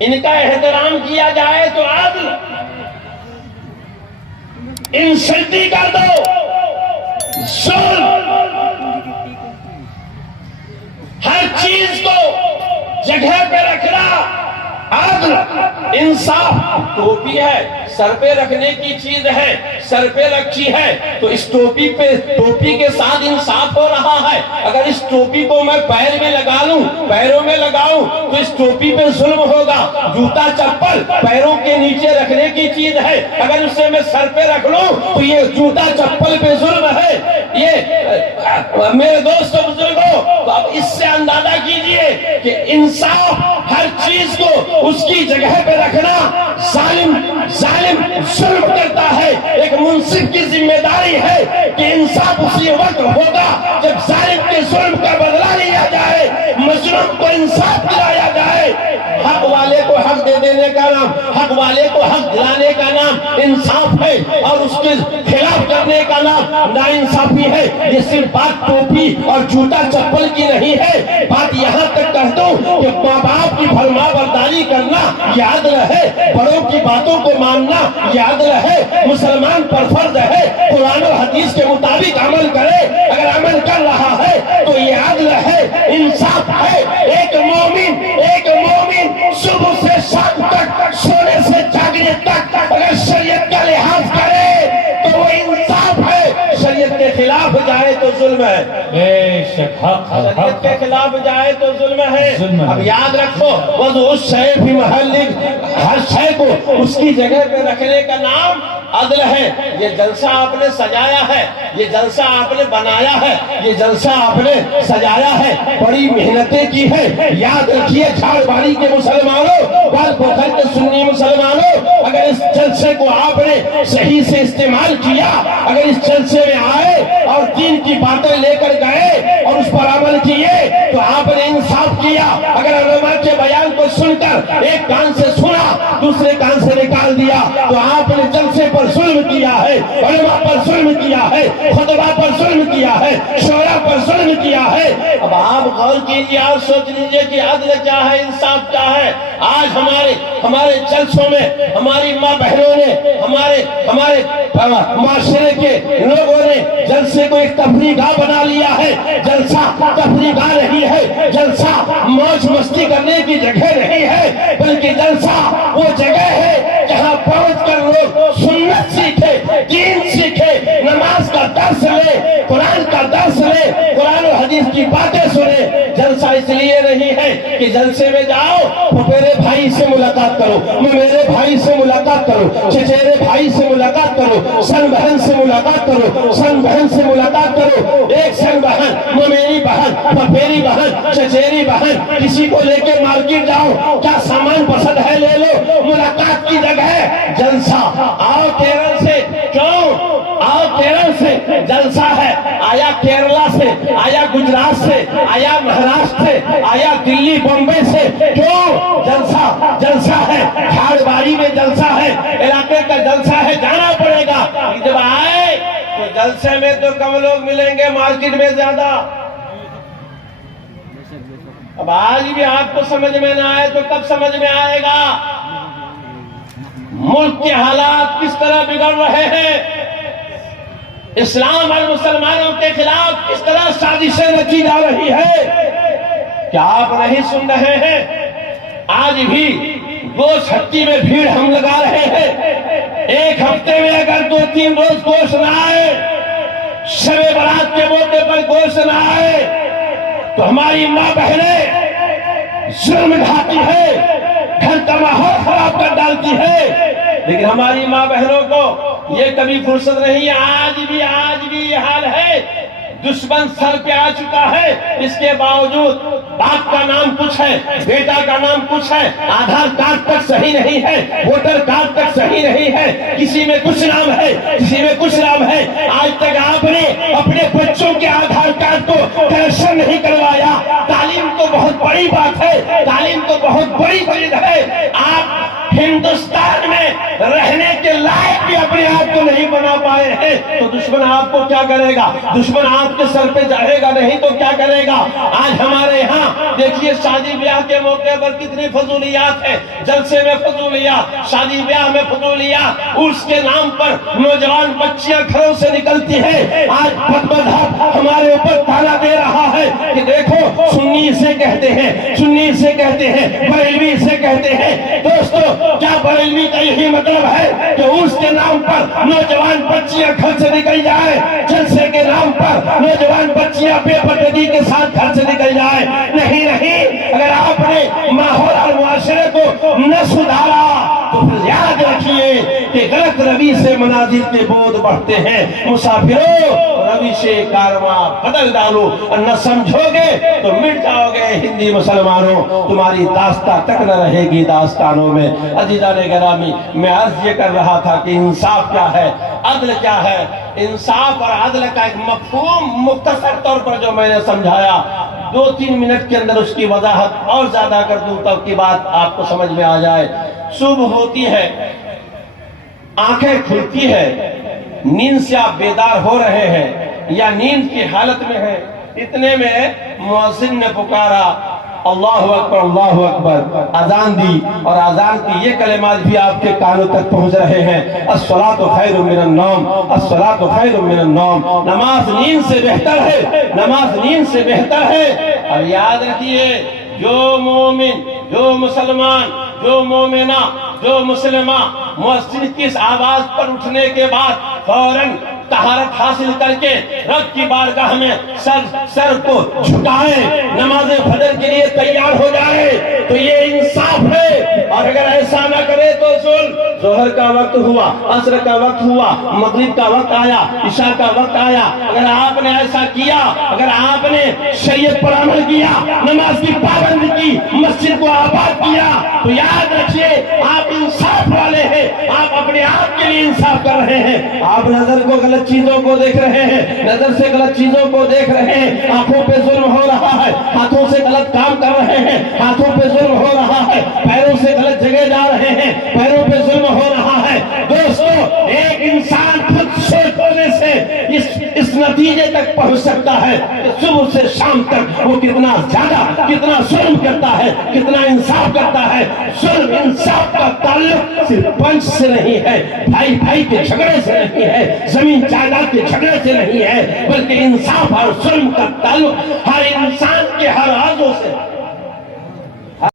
ان کا احترام کیا جائے تو عدل، انسلٹی کر دو ظلم، ہر چیز کو جگہ پہ رکھنا عدل انصاف۔ ٹوپی ہے سر پہ رکھنے کی چیز ہے، سر پہ رکھی ہے تو اس ٹوپی کے ساتھ انصاف ہو رہا ہے۔ اگر اس ٹوپی کو میں پیر میں لگا لوں، پیروں میں لگاؤں تو اس ٹوپی پہ ظلم ہوگا۔ جوتا چپل پیروں کے نیچے رکھنے کی چیز ہے، اگر اسے میں سر پہ رکھ لوں تو یہ جوتا چپل پہ ظلم ہے۔ یہ میرے دوستوں بزرگوں، تو اب اس سے اندازہ کیجئے کہ انصاف ہر چیز کو اس کی جگہ پہ رکھنا، ظالم ظلم کرتا ہے۔ ایک منصف کی ذمہ داری ہے کہ انصاف اسی وقت ہوگا جب ظالم کے ظلم کا بدلہ لیا جائے، مظلوم کو انصاف دلایا جائے۔ حق والے کو حق دے دینے کا نام، حق والے کو حق دلانے کا نام انصاف ہے، اور اس کے خلاف کرنے کا نام ناانصافی ہے۔ یہ صرف بات ٹوپی اور جوتا چپل کی نہیں ہے، بات یہاں تک کہہ دوں کہ ماں باپ کی فرما برداری کرنا یہ عدل ہے، بڑوں کی باتوں کو ماننا یہ عدل ہے، مسلمان پر فرض ہے قرآن و حدیث کے مطابق عمل کرے، اگر عمل کر رہا ہے تو یہ عدل ہے، انصاف ہے۔ ایک مومن صبح سے شام تک، سونے سے جاگنے تک اگر شریعت کا لحاظ کرے تو وہ انصاف ہے، شریعت کے خلاف جائے تو ظلم ہے۔ بے شک حق شریعت کے خلاف جائے تو ظلم ہے۔ اب یاد رکھو وضع الشیء فی محلہ، ہر شے کو اس کی جگہ پہ رکھنے کا نام عدل ہے۔ یہ جلسہ آپ نے سجایا ہے، یہ جلسہ آپ نے بنایا ہے، یہ جلسہ آپ نے سجایا ہے، بڑی محنتیں کی ہے۔ یاد رکھیے جھاڑ باڑی کے مسلمانوں، بال پوکھر کے سنی مسلمانوں، اگر اس جلسے کو آپ نے صحیح سے استعمال کیا، اگر اس جلسے میں آئے اور دین کی باتیں لے کر گئے اور اس پر عمل کیے تو آپ نے انصاف کیا۔ اگر علماء کے بیان کو سن کر ایک کان سے سنا دوسرے کان سے نکال دیا تو آپ نے جلسے پر ظلم کیا ہے، علماء پر ظلم کیا ہے، خطبہ پر ظلم کیا ہے، شورا پر ظلم کیا ہے۔ اب آپ غور کیجئے اور سوچ لیجئے کہ عدل کیا ہے، انصاف کیا ہے۔ آج ہمارے جلسوں میں ہماری ماں بہنوں نے، ہمارے معاشرے کے لوگوں نے جلسے کو ایک تفریح گاہ بنا لیا ہے۔ جلسہ تفریح گاہ نہیں ہے، جلسہ موج مستی کرنے کی جگہ نہیں ہے، بلکہ جلسہ وہ جگہ ہے جہاں پہنچ کر لوگ سنت سیکھے، دین سیکھے، نماز کا درس لے، قرآن کا درس لے، قرآن و حدیث کی باتیں سنے۔ جلسہ اس لیے نہیں ہے کہ جلسے میں جاؤ تو میرے بھائی سے ملاقات کرو، میرے بھائی سے ملاقات کرو، چچیرے بھائی سے ملاقات کرو، سن بہن سے ملاقات کرو، سن بہن سے ملاقات کرو۔ ایک سن بہن، ممیری بہن، پپیری بہن، چچیری بہن، کسی کو لے کے مارکیٹ جاؤ، کیا سامان پسند ہے لے لو، ملاقات کی جگہ ہے جلسہ۔ آؤ کیرل سے، کیوں آؤ کیرل سے جلسہ ہے، آیا کیرلا سے، آیا گجرات سے، آیا مہاراشٹر سے، آیا دلی بمبئی سے، کیوں جلسہ ہے، جھاڑ باڑی میں جلسہ ہے، علاقے کا جلسہ ہے، جانا پڑے گا۔ جب آئے تو جلسے میں تو کم لوگ ملیں گے، مارکیٹ میں زیادہ۔ اب آج بھی آپ کو سمجھ میں نہ آئے تو کب سمجھ میں آئے گا؟ ملک کے حالات کس طرح بگڑ رہے ہیں، اسلام اور مسلمانوں کے خلاف کس طرح سازشیں رچی جا رہی ہے، کیا آپ نہیں سن رہے ہیں؟ آج بھی گوشت ہٹی میں بھیڑ ہم لگا رہے ہیں، ایک ہفتے میں اگر 2-3 روز گوشت نہ آئے، شب برات کے موقع پر گوشت نہ آئے تو ہماری ماں بہنیں ظلم ڈھاتی ہے، گھر کا ماحول خراب کر ڈالتی ہے۔ لیکن ہماری ماں بہنوں کو یہ کبھی فرصت نہیں ہے، آج بھی یہ حال ہے، دشمن سر پہ آ چکا ہے، اس کے باوجود باپ کا نام کچھ ہے، بیٹا کا نام کچھ ہے، آدھار کارڈ تک صحیح نہیں ہے، ووٹر کارڈ تک صحیح نہیں ہے، کسی میں کچھ نام ہے، کسی میں کچھ نام ہے۔ آج تک آپ نے اپنے بچوں کے آدھار کارڈ کو کریکشن نہیں کروایا، تعلیم کو بہت بڑی بات ہے، تعلیم تو بہت بڑی چیز ہے۔ آپ ہندوستان میں رہنے کے لائق بھی اپنے آپ کو نہیں بنا پائے ہیں تو دشمن آپ کو کیا کرے گا؟ دشمن آپ کے سر پہ چڑھے گا نہیں تو کیا کرے گا؟ آج ہمارے یہاں دیکھیے شادی بیاہ کے موقع پر کتنی فضولیات ہیں، جلسے میں فضولیات، شادی بیاہ میں فضولیات، اس کے نام پر نوجوان بچیاں گھروں سے نکلتی ہیں۔ آج بدبدھات ہمارے اوپر تانا دے رہا ہے کہ دیکھو سنی اسے کہتے ہیں، سنی اسے کہتے ہیں، بریلوی اسے کہتے ہیں۔ دوستو کیا بریلوی کا یہی مطلب ہے کہ اس کے نام پر نوجوان بچیاں گھر سے نکل جائیں، جلسے کے نام پر نوجوان بچیاں بے پردگی کے ساتھ گھر سے نکل جائیں؟ نہیں نہیں، اگر آپ نے ماحول اور معاشرے کو نہ سدھارا تو پھر یاد رکھیے کہ غلط روی سے منازل کے بود بڑھتے ہیں۔ مسافروں روش کارواں بدل ڈالو، اور نہ سمجھو گے تو مٹ جاؤ گے ہندی مسلمانوں، تمہاری داستان تک نہ رہے گی داستانوں میں۔ عزیزان گرامی، میں عرض یہ کر رہا تھا کہ انصاف کیا ہے، عدل کیا ہے۔ انصاف اور عدل کا ایک مفہوم مختصر طور پر جو میں نے سمجھایا، 2-3 منٹ کے اندر اس کی وضاحت اور زیادہ کر دوں تب کی بات آپ کو سمجھ میں آ جائے۔ صبح ہوتی ہے، آنکھیں کھلتی ہے، نیند سے آپ بیدار ہو رہے ہیں یا نیند کی حالت میں ہیں، اتنے میں مؤذن نے پکارا اللہ اکبر اللہ اکبر، اذان دی، اور اذان کی یہ کلمات بھی آپ کے کانوں تک پہنچ رہے ہیں، الصلاۃ خیر من النوم، الصلاۃ خیر من النوم۔ نماز نیند سے بہتر ہے، نماز نیند سے بہتر ہے۔ اور یاد رکھیے، جو مومن، جو مسلمان، جو مومنہ، جو مسلمہ مؤذن کی اس آواز پر اٹھنے کے بعد فوراً طہارت حاصل کر کے رب کی بارگاہ میں سر کو جھکائے، نماز فجر کے لیے تیار ہو جائے تو یہ انصاف ہے۔ اور اگر ایسا نہ کرے تو ظہر کا وقت ہوا، عصر کا وقت ہوا، مغرب کا وقت آیا، عشاء کا وقت آیا، اگر آپ نے ایسا کیا، اگر آپ نے شریعت پر عمل کیا، نماز کی پابندی کی، مسجد کو آباد کیا، تو یاد رکھیے آپ انصاف والے ہیں، آپ اپنے آپ کے لیے انصاف کر رہے ہیں۔ آپ نظر کو غلط چیزوں کو دیکھ رہے ہیں، نظر سے غلط چیزوں کو دیکھ رہے ہیں، آنکھوں پہ ظلم ہو رہا ہے، ہاتھوں سے غلط کام کر رہے ہیں، ہاتھوں پہ ظلم ہو رہا ہے، پیروں سے غلط جگہ جا رہے ہیں، پیروں پہ ظلم ہو رہا ہے۔ دوستو، ایک انسان خود سوچنے سے اس نتیجے تک پہنچ سکتا ہے کہ صبح سے شام تک وہ کتنا زیادہ، کتنا ظلم کرتا ہے، کتنا انصاف کرتا ہے۔ ظلم انصاف کا تعلق صرف پنچ سے نہیں ہے، بھائی بھائی کے جھگڑے سے نہیں ہے، زمین جائیداد کے جھگڑے سے نہیں ہے، بلکہ انصاف اور ظلم کا تعلق ہر انسان کے ہر عضو سے